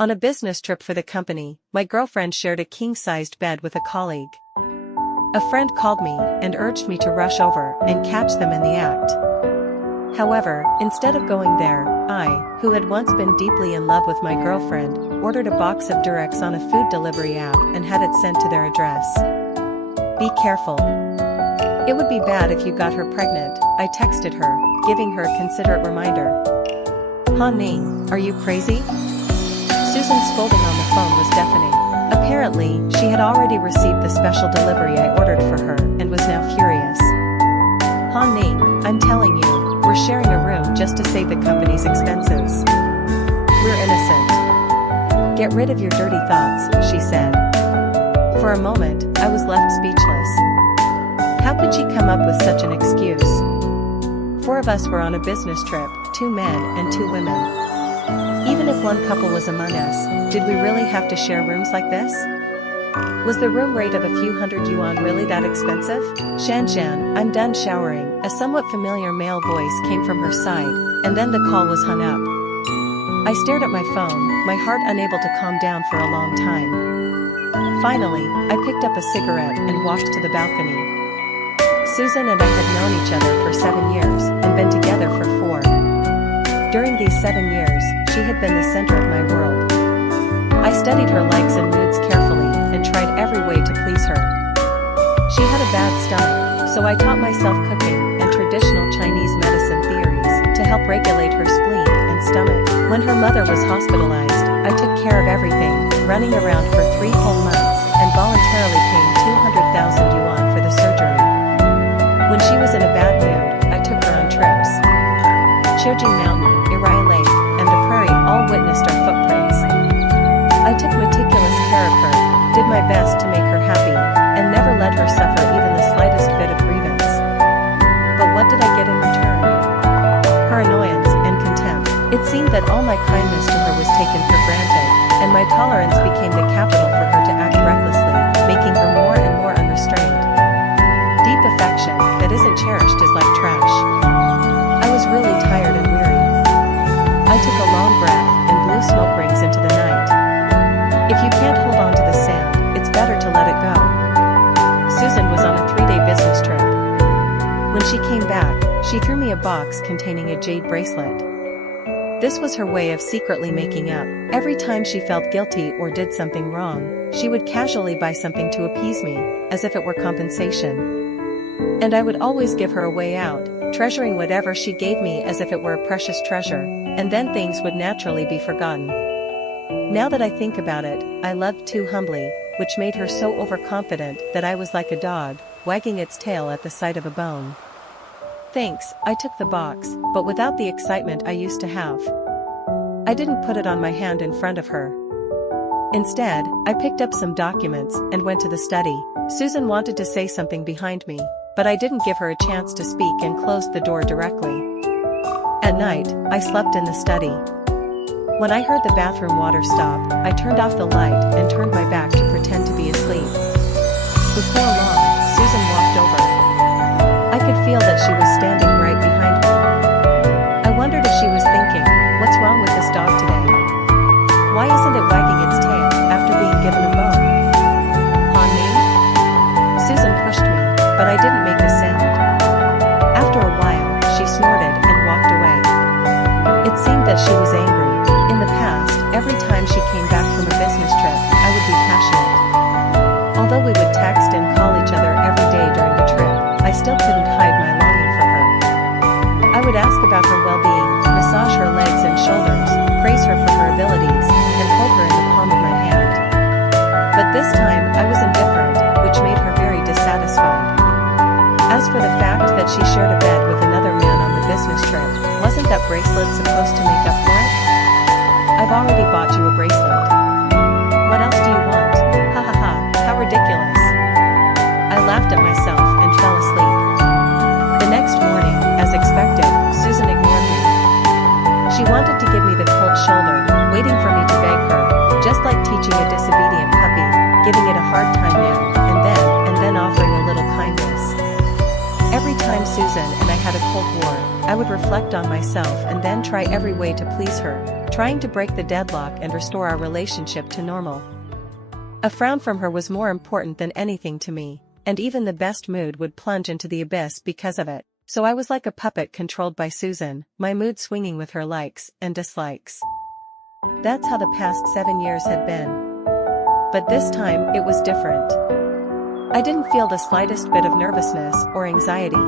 On a business trip for the company, my girlfriend shared a king-sized bed with a colleague. A friend called me and urged me to rush over and catch them in the act. However, instead of going there, I, who had once been deeply in love with my girlfriend, ordered a box of Durex on a food delivery app and had it sent to their address. Be careful. It would be bad if you got her pregnant, I texted her, giving her a considerate reminder. Honey, are you crazy? Susan's scolding on the phone was deafening. Apparently, she had already received the special delivery I ordered for her and was now furious. Honey, I'm telling you, we're sharing a room just to save the company's expenses. We're innocent. Get rid of your dirty thoughts, she said. For a moment, I was left speechless. How could she come up with such an excuse? 4 of us were on a business trip, 2 men and 2 women. Even if one couple was among us, did we really have to share rooms like this? Was the room rate of a few hundred yuan really that expensive? Shan, I'm done showering. A somewhat familiar male voice came from her side, and then the call was hung up. I stared at my phone, my heart unable to calm down for a long time. Finally, I picked up a cigarette and walked to the balcony. Susan and I had known each other for 7 years and been together for 4. During these 7 years, she had been the center of my world. I studied her likes and moods carefully and tried every way to please her. She had a bad stomach, so I taught myself cooking and traditional Chinese medicine theories to help regulate her spleen and stomach. When her mother was hospitalized, I took care of everything, running around for 3 whole months and voluntarily paying 200,000 yuan for the surgery. When she was in a bad mood, I took her on trips. Qiujing Mountain, Irai Lake, and the prairie all witnessed our footprints. I took meticulous care of her, did my best to make her happy, and never let her suffer even the slightest bit of grievance. But what did I get in return? Her annoyance and contempt. It seemed that all my kindness to her was taken for granted, and my tolerance became the capital for her to act recklessly, making her more and more unrestrained. Deep affection that isn't cherished is like trash. I was really tired and weary. I took a long breath and blew smoke rings into the night. If you can't hold on to the sand, it's better to let it go. Susan was on a 3-day business trip. When she came back, she threw me a box containing a jade bracelet. This was her way of secretly making up. Every time she felt guilty or did something wrong, she would casually buy something to appease me, as if it were compensation. And I would always give her a way out, treasuring whatever she gave me as if it were a precious treasure, and then things would naturally be forgotten. Now that I think about it, I loved too humbly, which made her so overconfident that I was like a dog, wagging its tail at the sight of a bone. Thanks, I took the box, but without the excitement I used to have. I didn't put it on my hand in front of her. Instead, I picked up some documents and went to the study. Susan wanted to say something behind me, but I didn't give her a chance to speak and closed the door directly. At night, I slept in the study. When I heard the bathroom water stop, I turned off the light and turned my back to pretend to be asleep. Before long, Susan walked over. I could feel that she was standing right behind me. I wondered if she was thinking, what's wrong with this dog today? Why isn't it wagging its tail after being given a bone? Honey? Susan pushed me, but I didn't make a sound. After a while, she snorted and walked away. It seemed that she was angry. In the past, every time she came back from a business trip, I would be passionate. Although we would text and call each other every day during the trip, I still couldn't hide my longing for her. I would ask about her well-being, massage her legs and shoulders, praise her for her abilities, and hold her in the palm of my hand. But this time, I was indifferent, which made her very dissatisfied. As for the fact that she shared a bed with another man on the business trip, wasn't that bracelet supposed to make up for it? I've already bought you a bracelet. What else do you want? Ha ha ha, how ridiculous. I laughed at myself and fell asleep. The next morning, as expected, Susan ignored me. She wanted to give me the cold shoulder, waiting for me to beg her, just like teaching a disobedient puppy, giving it a hard time now, and then offering a little kindness. Every time Susan and I had a Cold War, I would reflect on myself and then try every way to please her, trying to break the deadlock and restore our relationship to normal. A frown from her was more important than anything to me, and even the best mood would plunge into the abyss because of it. So I was like a puppet controlled by Susan, my mood swinging with her likes and dislikes. That's how the past 7 years had been. But this time, it was different. I didn't feel the slightest bit of nervousness or anxiety.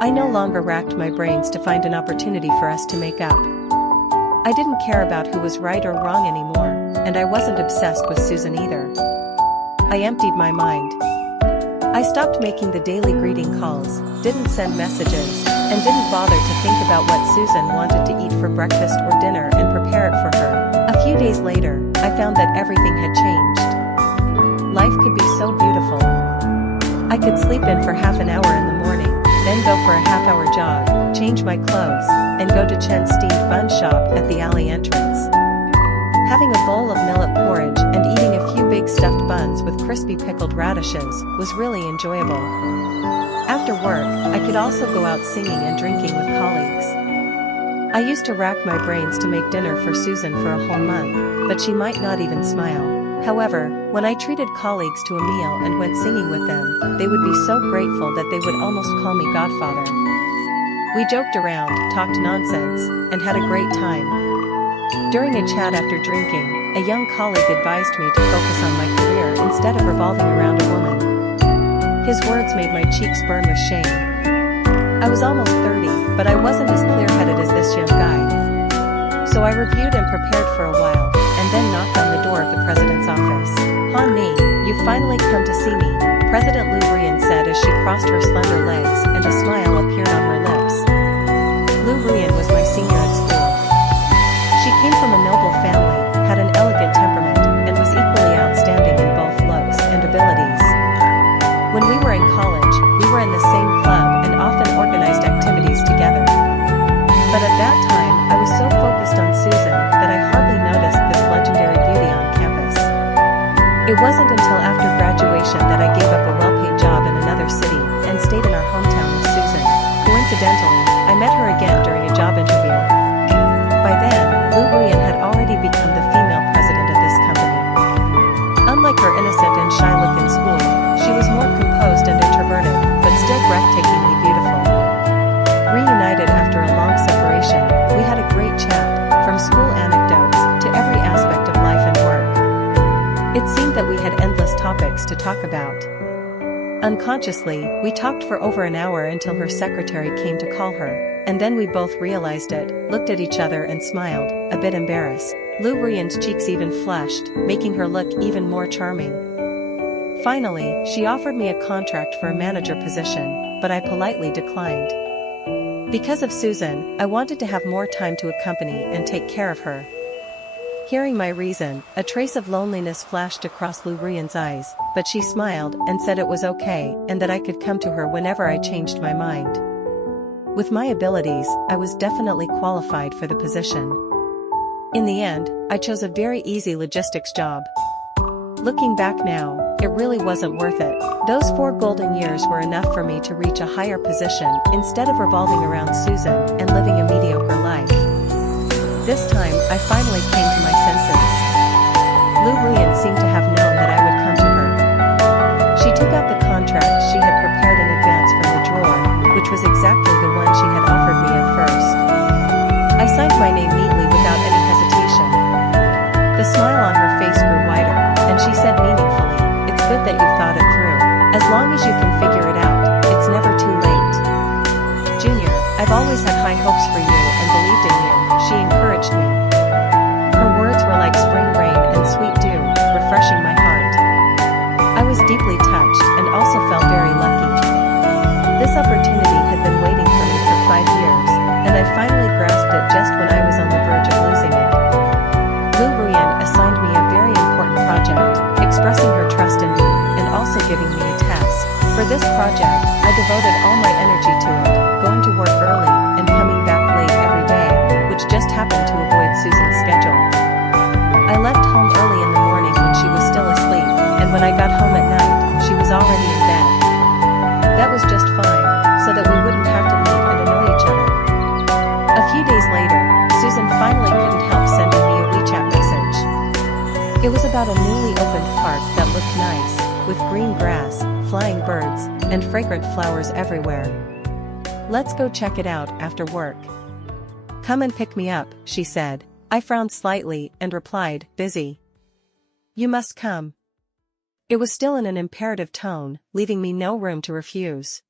I no longer racked my brains to find an opportunity for us to make up. I didn't care about who was right or wrong anymore, and I wasn't obsessed with Susan either. I emptied my mind. I stopped making the daily greeting calls, didn't send messages, and didn't bother to think about what Susan wanted to eat for breakfast or dinner and prepare it for her. A few days later, I found that everything had changed. Life could be so beautiful. I could sleep in for half an hour in the morning, then go for a half-hour jog, change my clothes, and go to Chen's steamed bun shop at the alley entrance. Having a bowl of millet porridge and eating a few big stuffed buns with crispy pickled radishes was really enjoyable. After work, I could also go out singing and drinking with colleagues. I used to rack my brains to make dinner for Susan for a whole month, but she might not even smile. However, when I treated colleagues to a meal and went singing with them, they would be so grateful that they would almost call me godfather. We joked around, talked nonsense, and had a great time. During a chat after drinking, a young colleague advised me to focus on my career instead of revolving around a woman. His words made my cheeks burn with shame. I was almost 30, but I wasn't as clear-headed as this young guy. So I reviewed and prepared for a while, and then knocked on the door of the president's office. "Han Ni, you've finally come to see me," President Lu Ruiyan said as she crossed her slender legs and a smile appeared on her lips. Lu Ruiyan was my senior at school. She came from a noble family, had an elegant temperament, and was equally outstanding in both looks and abilities. When we were in college, we were in the same club and often organized activities together. But at that time, I was so focused on Susan that I hardly noticed this legendary beauty on campus. It wasn't until after graduation that I gave up a well-paid job in another city and stayed in our hometown with Susan. Coincidentally, I met her again during a job interview. By then, Lu Ruiyan had already become the female president of this company. Unlike her innocent and shy look in school, she was more composed and introverted, but still breathtakingly beautiful. Reunited after a long separation, we had a great chat, from school anecdotes to every aspect of life and work. It seemed that we had endless topics to talk about. Unconsciously, we talked for over an hour until her secretary came to call her, and then we both realized it, looked at each other and smiled, a bit embarrassed. Lu Ruiyan's cheeks even flushed, making her look even more charming. Finally, she offered me a contract for a manager position, but I politely declined. Because of Susan, I wanted to have more time to accompany and take care of her. Hearing my reason, a trace of loneliness flashed across Lu Ruiyan's eyes, but she smiled and said it was okay and that I could come to her whenever I changed my mind. With my abilities, I was definitely qualified for the position. In the end, I chose a very easy logistics job. Looking back now, it really wasn't worth it. Those 4 golden years were enough for me to reach a higher position instead of revolving around Susan and living a mediocre life. This time, I finally came to my senses. Lu Ruiyan seemed to have known that I would come to her. She took out the contract she had prepared in advance from the drawer, which was exactly the one she had offered me at first. I signed my name neatly without any hesitation. The smile on her face grew wider, and she said meaningfully, "It's good that you thought it through. As long as you can figure it out, it's never too late. Junior, I've always had high hopes for you and believed in you," she encouraged me. Her words were like spring rain and sweet dew, refreshing my heart. I was deeply touched and also felt very lucky. This opportunity had been waiting for me for 5 years, and I finally grasped it just when I was on the verge of losing it. Lu Ruiyan assigned me a very important project, expressing her trust in me, and also giving me a task. For this project, I devoted all my energy to it, going to work early and coming back late every day, which just happened to avoid Susan's schedule. I left home early in the morning when she was still asleep, and when I got home at night, she was already in bed. That was just fine, so that we It was about a newly opened park that looked nice, with green grass, flying birds, and fragrant flowers everywhere. Let's go check it out after work. Come and pick me up, she said. I frowned slightly and replied, busy. You must come. It was still in an imperative tone, leaving me no room to refuse.